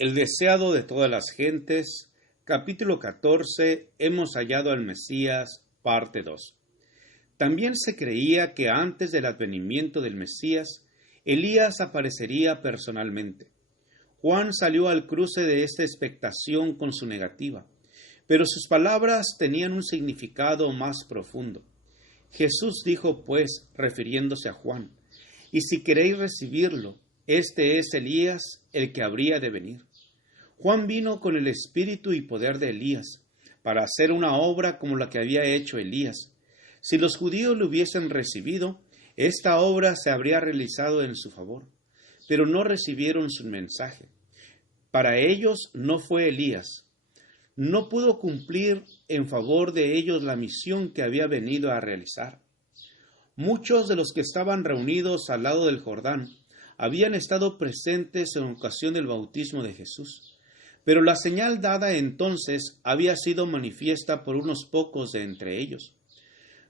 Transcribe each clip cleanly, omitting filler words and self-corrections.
El deseado de todas las gentes, capítulo 14, hemos hallado al Mesías, parte 2. También se creía que antes del advenimiento del Mesías, Elías aparecería personalmente. Juan salió al cruce de esta expectación con su negativa, pero sus palabras tenían un significado más profundo. Jesús dijo, pues, refiriéndose a Juan, «Y si queréis recibirlo, este es Elías, el que habría de venir». Juan vino con el espíritu y poder de Elías, para hacer una obra como la que había hecho Elías. Si los judíos lo hubiesen recibido, esta obra se habría realizado en su favor, pero no recibieron su mensaje. Para ellos no fue Elías. No pudo cumplir en favor de ellos la misión que había venido a realizar. Muchos de los que estaban reunidos al lado del Jordán habían estado presentes en ocasión del bautismo de Jesús, pero la señal dada entonces había sido manifiesta por unos pocos de entre ellos.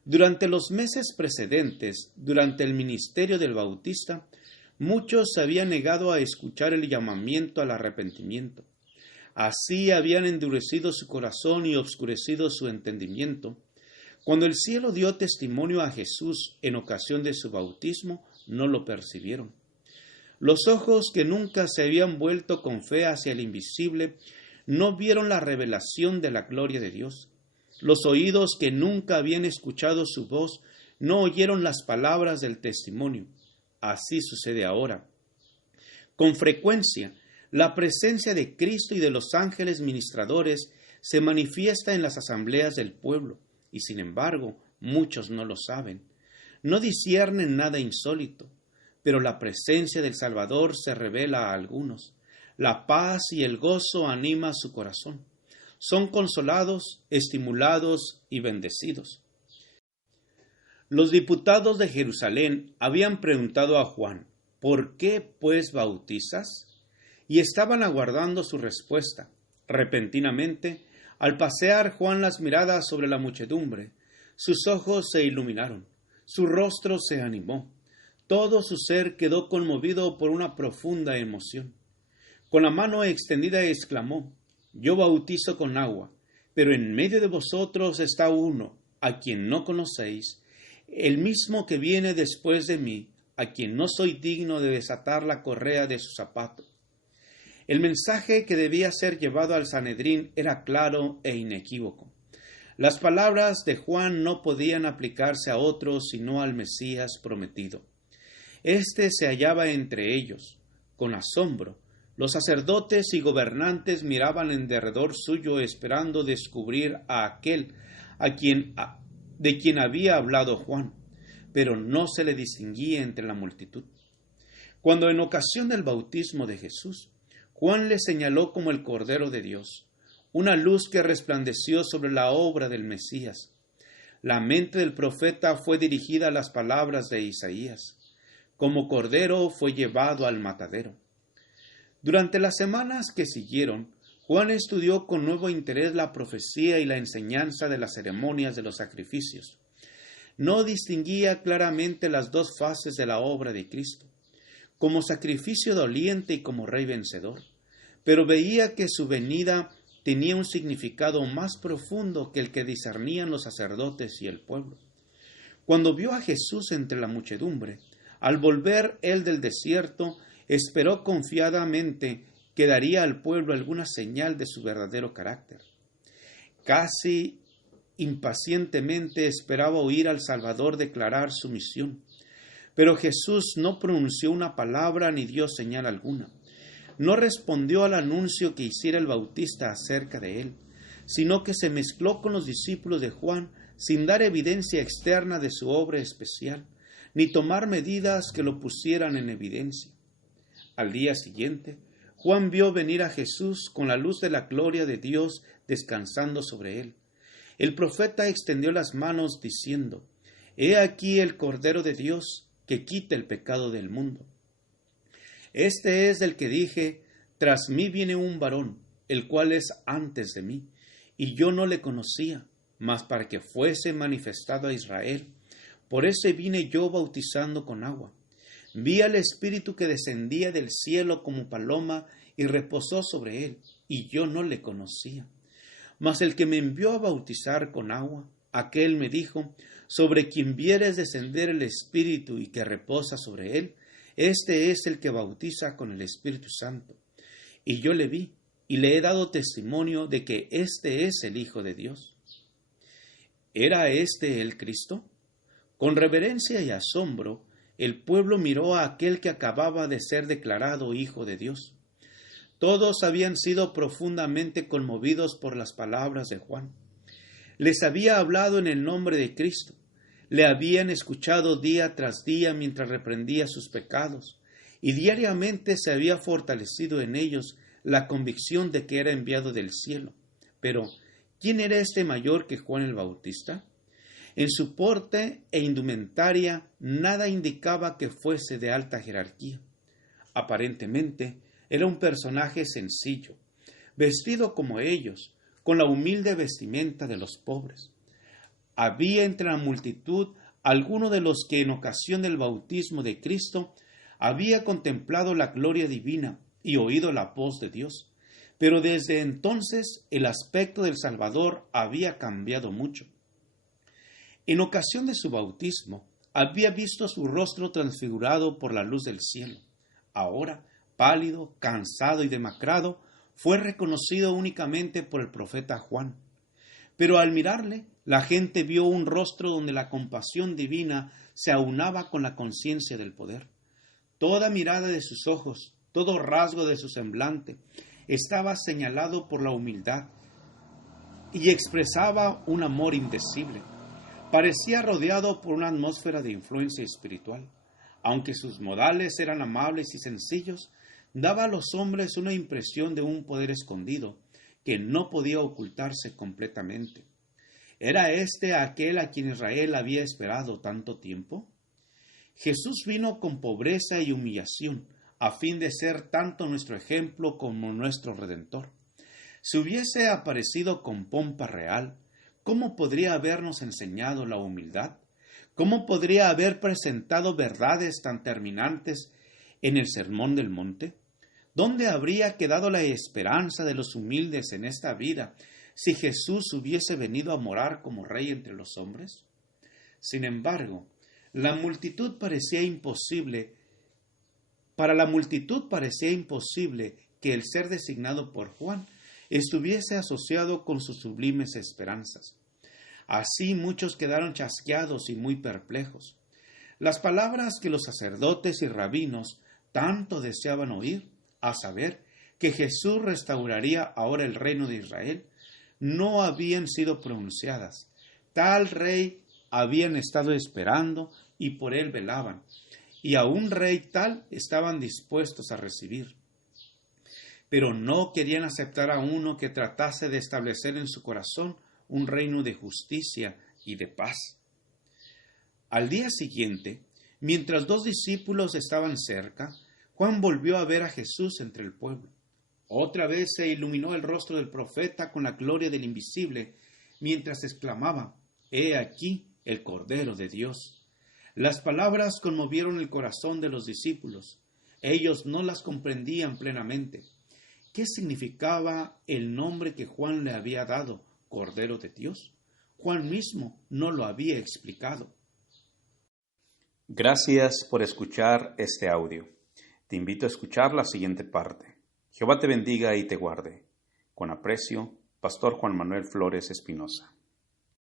Durante los meses precedentes, durante el ministerio del Bautista, muchos se habían negado a escuchar el llamamiento al arrepentimiento. Así habían endurecido su corazón y obscurecido su entendimiento. Cuando el cielo dio testimonio a Jesús en ocasión de su bautismo, no lo percibieron. Los ojos que nunca se habían vuelto con fe hacia el invisible no vieron la revelación de la gloria de Dios. Los oídos que nunca habían escuchado su voz no oyeron las palabras del testimonio. Así sucede ahora. Con frecuencia, la presencia de Cristo y de los ángeles ministradores se manifiesta en las asambleas del pueblo, y sin embargo, muchos no lo saben. No disciernen nada insólito, pero la presencia del Salvador se revela a algunos. La paz y el gozo anima su corazón. Son consolados, estimulados y bendecidos. Los diputados de Jerusalén habían preguntado a Juan, ¿por qué pues bautizas? Y estaban aguardando su respuesta. Repentinamente, al pasear Juan las miradas sobre la muchedumbre, sus ojos se iluminaron, su rostro se animó, todo su ser quedó conmovido por una profunda emoción. Con la mano extendida exclamó, «Yo bautizo con agua, pero en medio de vosotros está uno, a quien no conocéis, el mismo que viene después de mí, a quien no soy digno de desatar la correa de su zapato». El mensaje que debía ser llevado al Sanedrín era claro e inequívoco. Las palabras de Juan no podían aplicarse a otro sino al Mesías prometido. Este se hallaba entre ellos. Con asombro, los sacerdotes y gobernantes miraban en derredor suyo esperando descubrir a aquel de quien había hablado Juan, pero no se le distinguía entre la multitud. Cuando en ocasión del bautismo de Jesús, Juan le señaló como el Cordero de Dios, una luz que resplandeció sobre la obra del Mesías. La mente del profeta fue dirigida a las palabras de Isaías. Como cordero fue llevado al matadero. Durante las semanas que siguieron, Juan estudió con nuevo interés la profecía y la enseñanza de las ceremonias de los sacrificios. No distinguía claramente las dos fases de la obra de Cristo, como sacrificio doliente y como rey vencedor, pero veía que su venida tenía un significado más profundo que el que discernían los sacerdotes y el pueblo. Cuando vio a Jesús entre la muchedumbre, al volver él del desierto, esperó confiadamente que daría al pueblo alguna señal de su verdadero carácter. Casi impacientemente esperaba oír al Salvador declarar su misión, pero Jesús no pronunció una palabra ni dio señal alguna. No respondió al anuncio que hiciera el Bautista acerca de él, sino que se mezcló con los discípulos de Juan sin dar evidencia externa de su obra especial, ni tomar medidas que lo pusieran en evidencia. Al día siguiente, Juan vio venir a Jesús con la luz de la gloria de Dios descansando sobre él. El profeta extendió las manos diciendo, «He aquí el Cordero de Dios que quita el pecado del mundo. Este es del que dije, tras mí viene un varón, el cual es antes de mí, y yo no le conocía, mas para que fuese manifestado a Israel. Por eso vine yo bautizando con agua. Vi al Espíritu que descendía del cielo como paloma y reposó sobre él, y yo no le conocía. Mas el que me envió a bautizar con agua, aquel me dijo, sobre quien vieres descender el Espíritu y que reposa sobre él, este es el que bautiza con el Espíritu Santo. Y yo le vi, y le he dado testimonio de que este es el Hijo de Dios. ¿Era este el Cristo? Con reverencia y asombro, el pueblo miró a aquel que acababa de ser declarado Hijo de Dios. Todos habían sido profundamente conmovidos por las palabras de Juan. Les había hablado en el nombre de Cristo. Le habían escuchado día tras día mientras reprendía sus pecados, y diariamente se había fortalecido en ellos la convicción de que era enviado del cielo. Pero, ¿quién era este mayor que Juan el Bautista? En su porte e indumentaria nada indicaba que fuese de alta jerarquía. Aparentemente, era un personaje sencillo, vestido como ellos, con la humilde vestimenta de los pobres. Había entre la multitud alguno de los que en ocasión del bautismo de Cristo había contemplado la gloria divina y oído la voz de Dios, pero desde entonces el aspecto del Salvador había cambiado mucho. En ocasión de su bautismo, había visto su rostro transfigurado por la luz del cielo. Ahora, pálido, cansado y demacrado, fue reconocido únicamente por el profeta Juan. Pero al mirarle, la gente vio un rostro donde la compasión divina se aunaba con la conciencia del poder. Toda mirada de sus ojos, todo rasgo de su semblante, estaba señalado por la humildad y expresaba un amor indecible. Parecía rodeado por una atmósfera de influencia espiritual. Aunque sus modales eran amables y sencillos, daba a los hombres una impresión de un poder escondido que no podía ocultarse completamente. ¿Era este aquel a quien Israel había esperado tanto tiempo? Jesús vino con pobreza y humillación, a fin de ser tanto nuestro ejemplo como nuestro Redentor. Si hubiese aparecido con pompa real, ¿cómo podría habernos enseñado la humildad? ¿Cómo podría haber presentado verdades tan terminantes en el Sermón del Monte? ¿Dónde habría quedado la esperanza de los humildes en esta vida si Jesús hubiese venido a morar como Rey entre los hombres? Sin embargo, para la multitud parecía imposible que el ser designado por Juan estuviese asociado con sus sublimes esperanzas. Así muchos quedaron chasqueados y muy perplejos. Las palabras que los sacerdotes y rabinos tanto deseaban oír, a saber, que Jesús restauraría ahora el reino de Israel, no habían sido pronunciadas. Tal rey habían estado esperando y por él velaban, y a un rey tal estaban dispuestos a recibir. Pero no querían aceptar a uno que tratase de establecer en su corazón un reino de justicia y de paz. Al día siguiente, mientras 2 discípulos estaban cerca, Juan volvió a ver a Jesús entre el pueblo. Otra vez se iluminó el rostro del profeta con la gloria del invisible, mientras exclamaba, «He aquí el Cordero de Dios». Las palabras conmovieron el corazón de los discípulos. Ellos no las comprendían plenamente. ¿Qué significaba el nombre que Juan le había dado, Cordero de Dios? Juan mismo no lo había explicado. Gracias por escuchar este audio. Te invito a escuchar la siguiente parte. Jehová te bendiga y te guarde. Con aprecio, Pastor Juan Manuel Flores Espinosa.